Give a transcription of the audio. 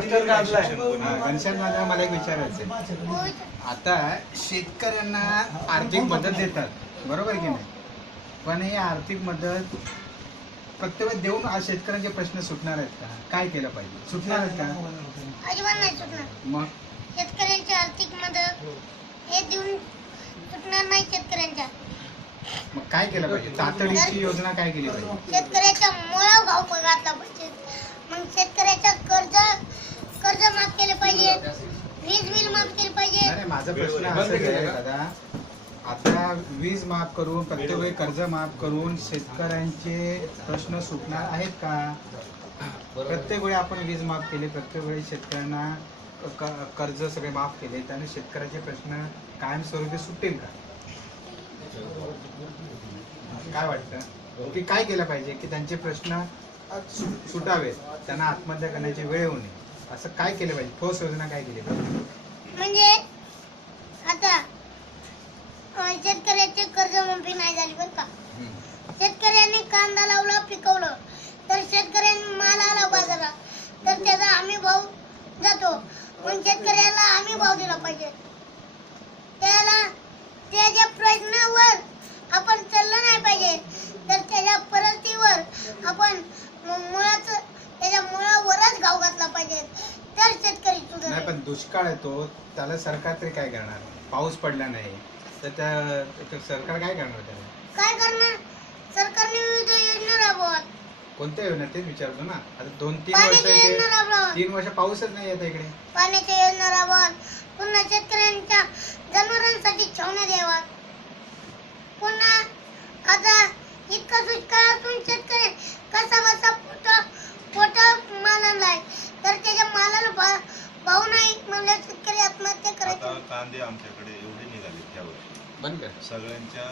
काढलाय. हा, घनश्याम दादा मला एक विचारायचं आहे. आता शेतकऱ्यांना आर्थिक मदत देतात. बरोबर की नाही? पण ही आर्थिक मदत प्रत्येक देऊन आज शेतकऱ्यांचे प्रश्न सुटणार आहेत का? काय केलं पाहिजे? सुटणार आहेत का? अजिबात नाही सुटणार. मग? शेतकऱ्यांची आर्थिक मदत हे देऊन सुटणार नाही शेतकऱ्यांच्या. मग काय केलं पाहिजे? तातडीची योजना काय केली पाहिजे? शेतकऱ्याच्या मुळाव भाव घातला पाहिजे मग शेतकऱ्याच्या कर्ज कर्ज माफ केले पाहिजे वीज बिल माफ केले पाहिजे अरे माझा प्रश्न असा आहे दादा. आता वीज माफ करून प्रत्येक वेळी कर्ज माफ करून शेतकऱ्यांचे प्रश्न सुटणार आहेत का? प्रत्येक वेळी आपण वीज माफ केली प्रत्येक वेळी शेतकऱ्यांना क- कर्ज सगळे माफ केले त्याने शेतकऱ्याचे प्रश्न कायमस्वरूपी सुटतील का? काय वाटतं? की काय केलं पाहिजे की त्यांचे प्रश्न सु- सुटावेत त्यांना आत्महत्या करण्याची वेळ येऊ नये? असं काय केलं पाहिजे? ठोस योजना काय केली पाहिजे? म्हणजे आता अं, शेतकऱ्याचे कर्ज झाली बरं का. शेतकऱ्यांनी कांदा लावला पिकवलं. तर शेतकऱ्यांनी माल आला बाजारात. तर त्याचा हमी भाव जातो. पण शेतकऱ्याला हमी भाव दिला पाहिजे. त्याला त्याच्या प्रश्नावर आपण चाललं नाही पाहिजे. तर त्याच्या परिस्थितीवर आपण मुळाच त्याच्या मुळावरच घाव घातला पाहिजे. तर शेतकरी नाही पण दुष्काळ येतो त्याला सरकार तरी काय करणार? पाऊस पडला नाही. तर त्या तर सरकार काय करणार त्याला? काय करणार? सरकारने विविध योजना राबवत. कोणत्या योजना? तेच विचारतो ना. आता दोन तीन वर्ष पाण्याची योजना इथे- राबवत. तीन वर्ष पाऊसच नाही येत इकडे. पाण्याच्या योजना राबवत. पुन्हा शेतकऱ्यांच्या जनावरांसाठी छावण्या द्यावा पुन्हा आता इतका दुष्काळ असून शेतकरी कसा बसा पोट पोट माल आणलाय तर त्याच्या मालाला भा- भाव नाही म्हणलं शेतकरी आत्महत्या आता करायची कांदे आमच्याकडे एवढे निघाले कर सगळ्यांच्या